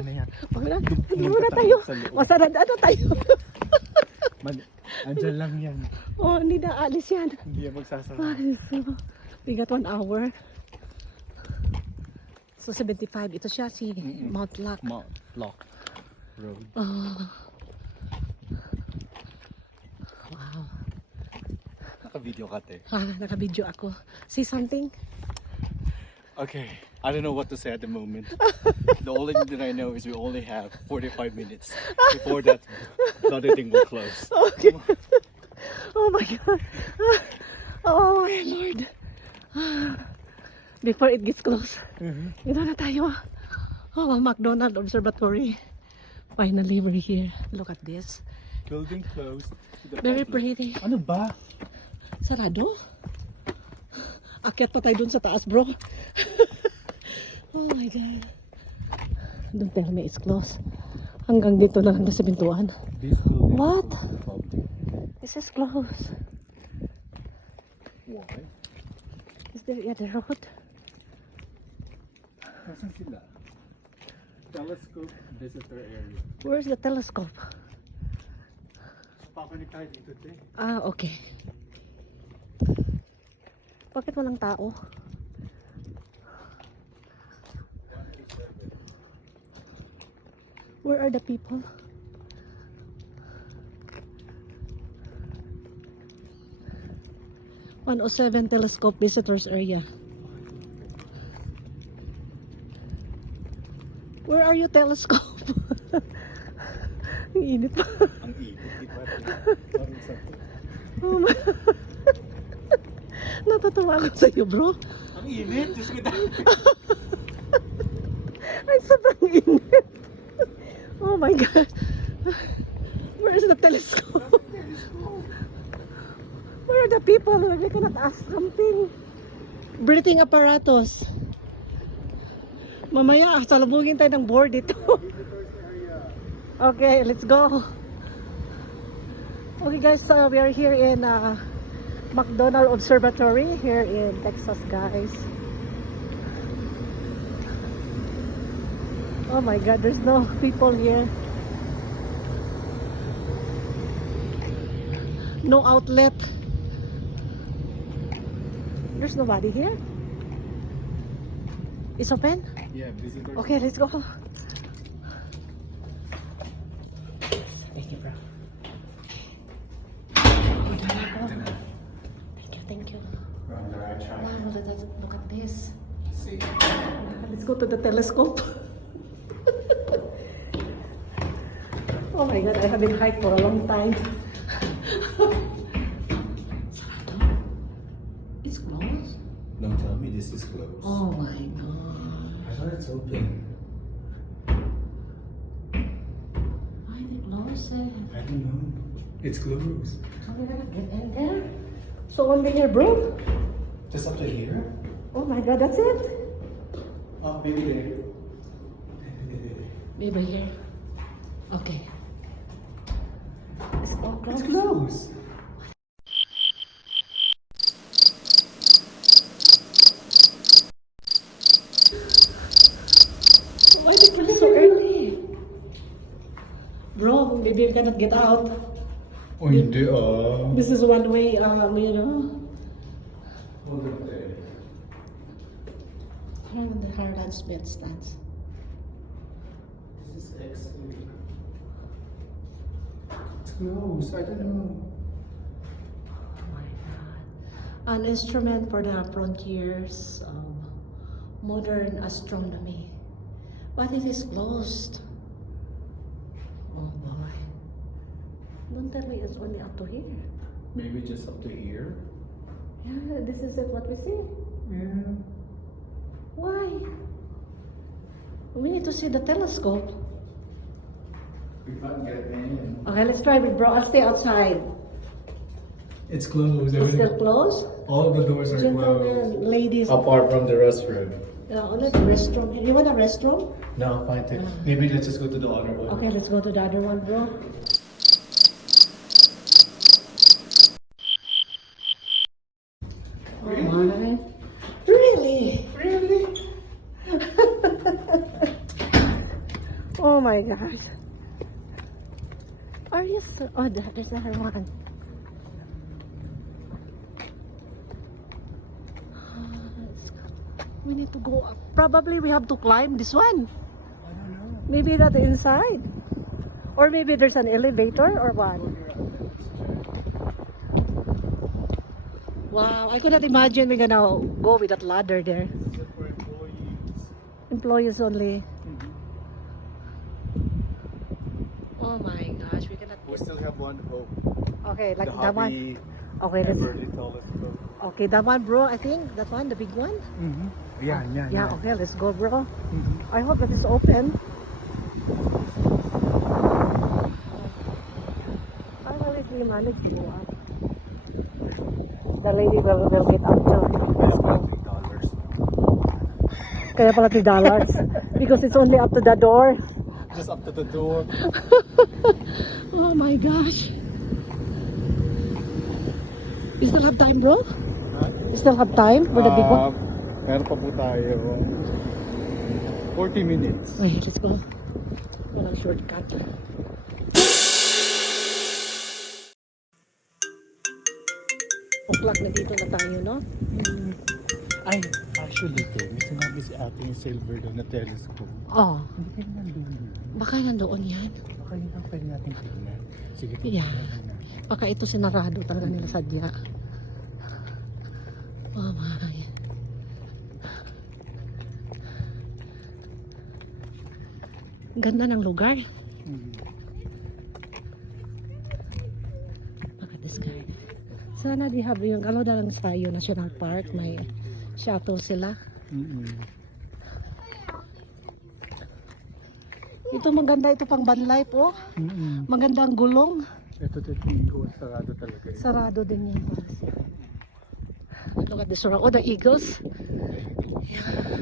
Mamaya na yan. Mamaya na. Pumunta Mamaya na tayo. sa loob. Masarad ano tayo. Andyan lang yan. Oh, hindi na alis yan. Hindi yan magsasara. Ay, so, we got 1 hour. So 75. Ito siya si Mount Lock. Mount Lock Road. Oh. Wow. Naka-video ka, te. Naka-video ako. See something? Okay, I don't know what to say at the moment. The only thing that I know is we only have 45 minutes. Before that, the other thing will close. Okay. Oh my God. Oh my Lord. Before it gets close. Ito na tayo. Oh, McDonald Observatory. Finally, we're here. Look at this. Building closed. Very pretty. Ano ba? Sarado? Akyat pa tayo dun sa taas, bro. Oh my God. Don't tell me it's closed. Hanggang dito na lang sa pintuan. This building What? is closed probably. This is closed. Why? Is there a road? Nasaan sila? Telescope visitor area. Where's the telescope? Papanik tayo dito, te. Ah, okay. Bakit walang tao? Where are the people? (107) telescope visitors area. Where are you, telescope? Ang init pa. Ang init, di ba? Parang sa... Oh my. Natatawa ako sa iyo, bro. Ang init! Diyos ko dahil. Ay, sobrang init. Oh my God. Where is the telescope? Where are the people? We cannot ask something. Breathing apparatus. Mamaya, salubungin tayo ng board dito. Okay, let's go. Okay guys, so we are here in McDonald Observatory here in Texas, guys. Oh my God, there's no people here. No outlet. There's nobody here. It's open? Yeah, visitors. Okay, let's go. Thank you, bro. Thank you. We're on the right track. Wow, look at this. See? Let's go to the telescope. Oh my God, I haven't hiked for a long time. It's closed. Don't tell me this is closed. Oh my God. I thought it's open. Why is it closed? I don't know. It's closed. So we gotta get in there. So when we here, bro? Just up to here? Oh my God, that's it? Oh, maybe there. Maybe here. Okay. It's all It's closed. closed. Why did you so early? Bro, maybe you cannot get out. Oh, hindi ah. This is one way, you know. Hold up there. Around the Harlan's bed stands. This is excellent. It's closed. I don't know. Oh my God. An instrument for the frontiers of modern astronomy. But it is closed. Oh boy. Don't tell me it's only up to here. Maybe just up to here? Yeah, this is it, what we see. Yeah. Why? We need to see the telescope. We can't get in. Okay, let's try it, bro. I'll stay outside. It's closed. It's still closed? All the doors are closed. Gentlemen, ladies. Apart from the restroom. Only the restroom. You want a restroom? No, fine. Maybe let's just go to the other one. Okay, let's go to the other one, bro. Really? Really? Really? Oh my gosh. Are you so... Oh, there's another one. We need to go up. Probably we have to climb this one. I don't know. Maybe that's inside. Or maybe there's an elevator or what. Wow, I could not imagine we're gonna go with that ladder there. This is for employees. Employees only. Oh my gosh, we cannot. We still have one hope. Okay, like The that one. Hobby Okay, let's. Everly telescope. Okay, that one, bro. I think that one, the big one. Yeah, Yeah. Okay, let's go, bro. Mhm. I hope that is open. Finally, we managed to go up. The lady will get up to. Kaya pala $3 because it's only up to the door. Just up to the door. Oh my gosh. You still have time, bro? You still have time for the big one? Meron pa po tayo. 40 minutes. Okay, let's go. Walang shortcut. O'clock na dito na tayo, no? Ay, actually, may sinabi si ate yung silver doon na telescope. Oh, Hindi kayo nandun. baka nandoon yan. Baka yun ang pwede natin tignan. Sige, Yeah. tignan na. Baka ito sinarado talaga nila sadya. Oh my. Ganda ng lugar. Look at this guy. Sana di have yung ano dalang sayo National Park, may shuttle sila. Ito maganda ito pang van life, oh. Maganda ang gulong. Ito tingin sarado talaga. Sarado din yan. Look at this surround. Oh, the eagles. Yeah.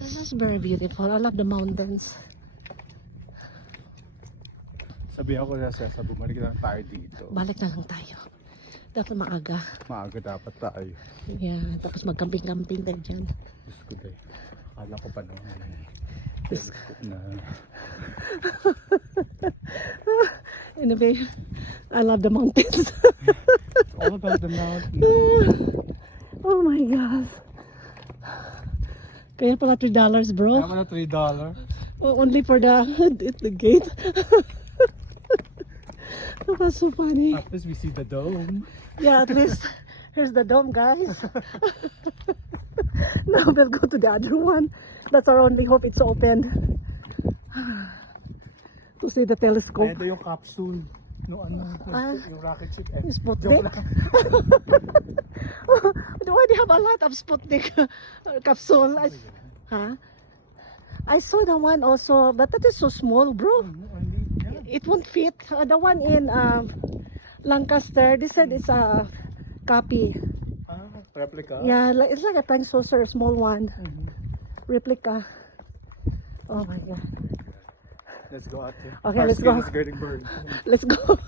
This is very beautiful. I love the mountains. Sabi ako sa bumalik lang tayo dito. Balik na lang tayo. Dapat maaga. Maaga dapat tayo. Yeah, tapos magkamping-kamping tayo dyan. Diyos ko tayo. Akala ko pa naman. Diyos Telescope na. Anyway, I love the mountains. It's all about the mountain. Oh my God. Kaya pala $3, bro. Kaya mo na $3. Oh, only for the gate. That was so funny. At least we see the dome. Yeah, at least here's the dome, guys. Now we'll go to the other one. That's our only hope it's open. To see the telescope. Ito yung capsule. No, ano, yung rocket ship. Sputnik? Why do you have a lot of Sputnik capsule? Huh? I saw the one also, but that is so small, bro. It won't fit. The one in Lancaster, they said it's a copy. Replica? Yeah, it's like a tank saucer, small one. Replica. Oh my God. Let's go out there. Okay, Our let's skin go. is getting burned. Let's go.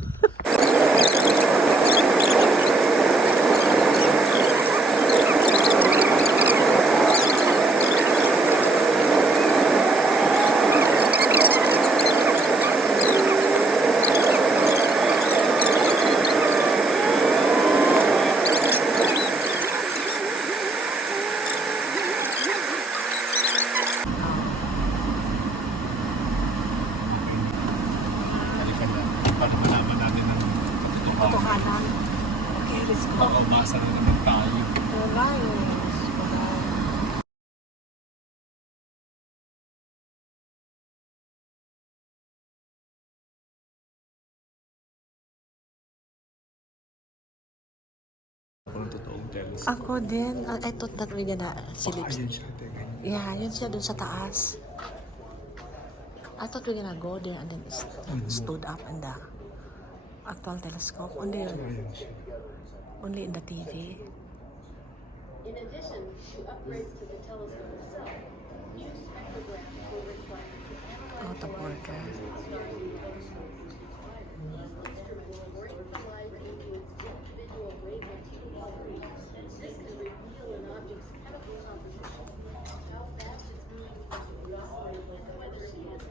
Para malaman natin ang Totohanan. Okay, let's go. baka umasa na naman tayo. Nice. Ang totoong telescope. Ako din, I thought that we're gonna silip. Ayun siya, teka. Yeah, yun siya dun sa taas. I thought we're gonna go there and then stood up in the actual telescope. Only Ayun siya. only in the TV. In addition to upgrades to the telescope itself, new spectrographs were required to analyze Out of order. stars in the telescope. These instruments break the light into its individual wavelength colors. This can reveal an object's chemical composition, how fast it's moving, whether it is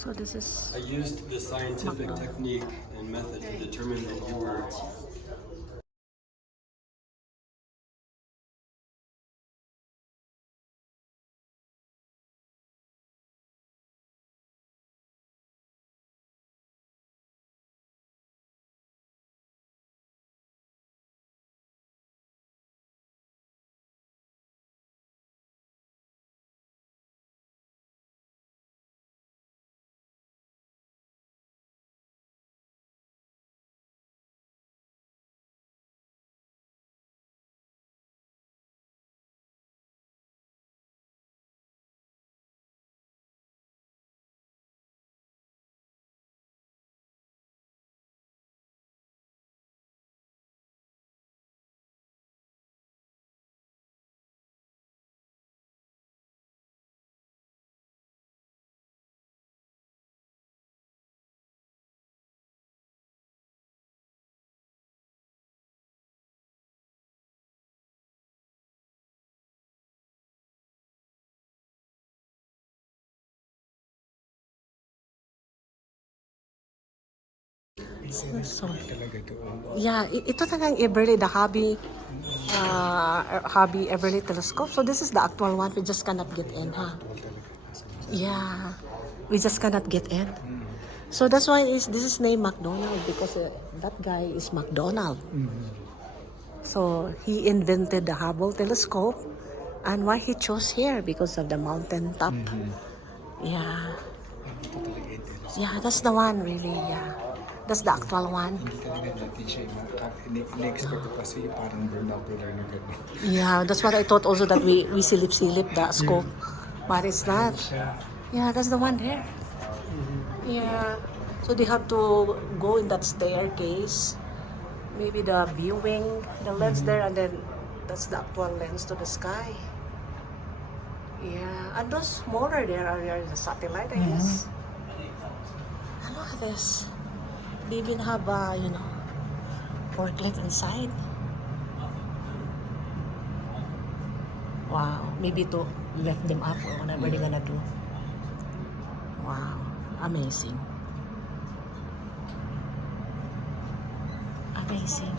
So this is I used the scientific technique and method to determine that you were so, yeah, ito talagang Everly, the hobby Everly telescope. So this is the actual one. We just cannot get in, huh? Yeah, we just cannot get in. So that's why this is named McDonald, because that guy is McDonald. So he invented the Hubble telescope, and why he chose here because of the mountain top. Yeah. Yeah, that's the one really, yeah. That's the actual one. Hindi talaga natin siya in-expect ko kasi yung parang binocular na gano'n. Yeah, that's what I thought also, that we silip-silip the scope. But it's not. Yeah, that's the one there. Yeah. So they have to go in that staircase. Maybe the viewing, the lens there, and then that's the actual lens to the sky. Yeah. And those smaller there are the satellite, I guess. And look at this. They even have, forklift inside. Wow. Maybe to lift them up or whatever they're gonna do. Wow. Amazing. Amazing.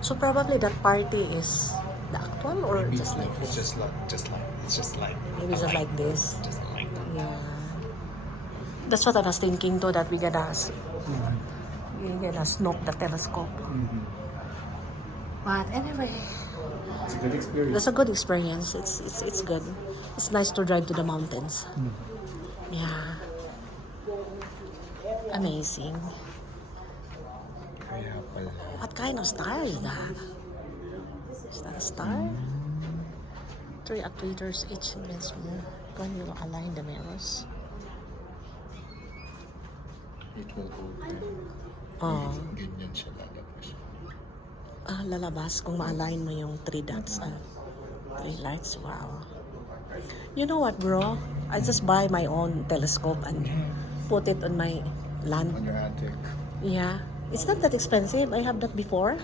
So probably that party is the actual, or just like It's this? just like Maybe just like this. just like Yeah. That's what I was thinking too, that we're gonna snoop the telescope. But anyway, it's a good experience. that's a good experience. It's good. It's nice to drive to the mountains. Yeah. Amazing. Kaya pala. What kind of star is that? Is that a star? 3 actuators, each means more. When you align the mirrors. It will open. Oh. Ganyan siya lalabas. Lalabas kung ma-align mo yung 3 dots. 3 lights. Wow. You know what, bro? I just buy my own telescope and put it on my land. On your attic. Yeah. It's not that expensive. I have that before.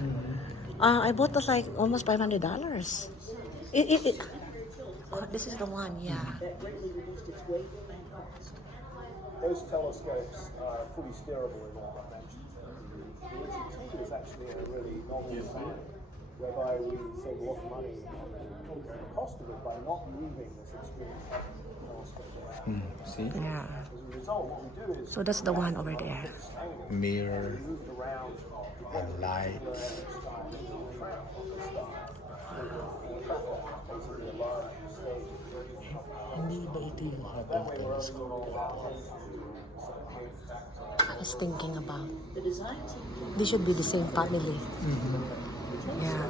I bought that like almost $500. Oh, this is the one, yeah. Those telescopes are fully steerable in all dimensions. The HET is actually a really novel design, whereby we save a lot of money on the cost of it by not moving this extreme telescope around. See? Yeah. As a result, what we do is So that's the one over there. Mirror, move it around the lights. the sky, and trap the star. And trap that, basically a large stage. Hindi ba ito yung Hubble telescope? I was thinking about. They should be the same family. Yeah.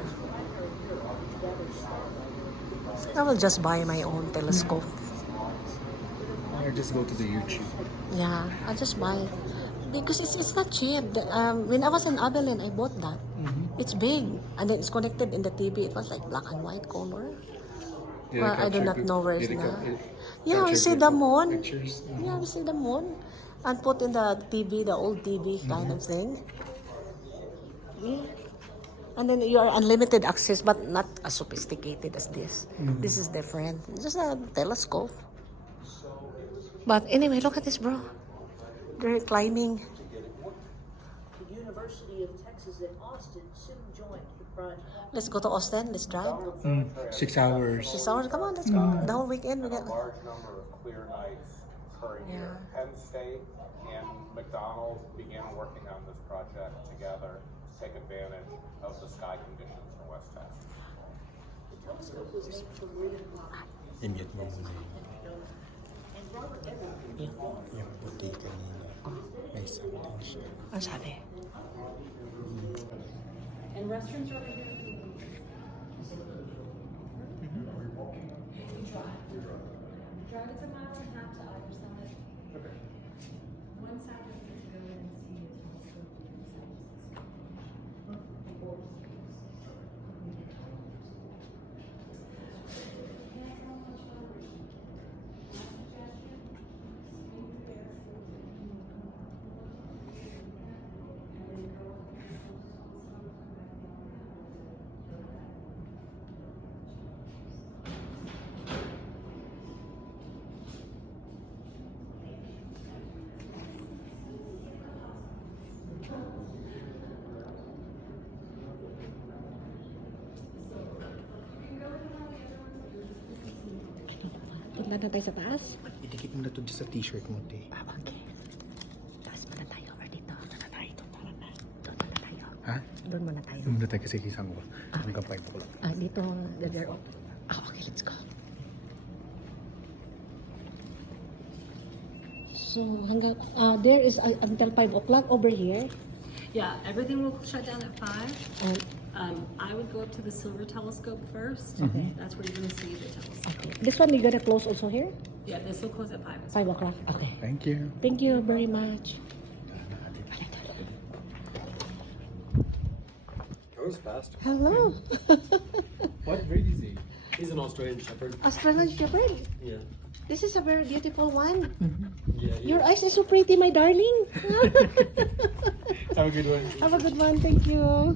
I will just buy my own telescope. Or just go to the YouTube. Yeah, I'll just buy it. Because it's not cheap. When I was in Abilene, I bought that. It's big. And then it's connected in the TV. It was like black and white color. Did it Well, I do capture not good- know where it's did it now. cap- it Yeah, we capture see good the moon. Pictures. Yeah, we see the moon. And put in the TV, the old TV kind of thing. Yeah. And then you are unlimited access, but not as sophisticated as this. This is different. Just a telescope. But anyway, look at this, bro. They're climbing. The University of Texas at Austin soon joined the project. Let's go to Austin. Let's drive. 6 hours. 6 hours. Come on, let's go. The whole weekend we And a got. large number of clear nights occurring here. Penn State and McDonald's began working on this project together to take advantage of the sky conditions in West Texas. The telescope was named for William Rock. I-mute mo muna And Robert Everett yung puti kanina. May something siya. Ano sabi? And restrooms are over here. Drive it's a mile and a half to either side. One side is to go in and see the telescope. Punta na tayo sa taas. Idikit mo na to sa t-shirt mo, te. Okay. Taas muna tayo. Or dito. Doon na tayo. Doon muna tayo. Ha? Doon muna tayo. Muna tayo kasi kisang ko. Hanggang 5 o'clock. Dito. They're open. Okay, let's go. So, hanggang, there is until 5 o'clock over here. Yeah, everything will shut down at 5. Oh, I would go up to the silver telescope first. Okay. That's where you're going to see the telescope. okay. This one, you're gonna close also here? Yeah, this will close at 5 as 5 well. o'clock. Okay. Thank you. Thank you very much. That was fast. Hello. What breed is he? He's an Australian Shepherd. Australian Shepherd. Yeah. This is a very beautiful one. Yeah. Your eyes are so pretty, my darling. Have a good one. Have a good one. Thank you.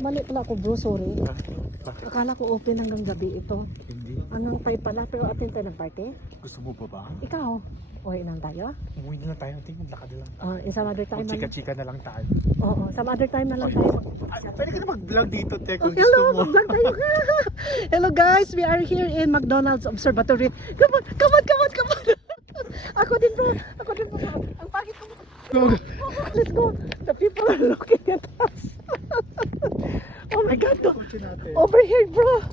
Mali pala ako bro, sorry. Akala ko open hanggang gabi ito. Hindi. Hanggang 5 pala, pero attend tayo ng party. Gusto mo pa ba? Ikaw, uwi lang tayo. Umuwi na lang tayo. Tingin, lakad na lang tayo. In some other time. Chika-chika na lang tayo. Oo, some other time na lang tayo. Pwede ka na mag-vlog dito, te, Oh, kung gusto hello, mo. mag-vlog tayo. Hello guys, we are here in McDonald's Observatory. Come on, come on, come on, come on. Ako din bro, ako din bro. Ang pagit ko. Let's go. The people are looking at us. Oh my God, no. Over here bro.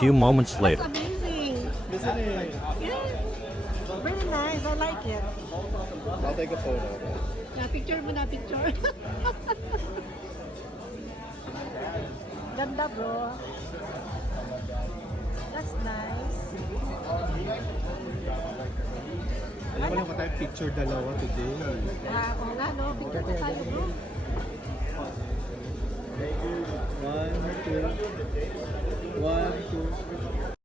few moments later. Amazing. Isn't it? Yeah. Very nice. I like it. I'll take a photo. Na picture mo na picture. Ganda bro. That's nice. Alam mo lang ko tayo picture dalawa today. Ah, oo nga no. Picture na tayo bro. 1, 2. 1, 2.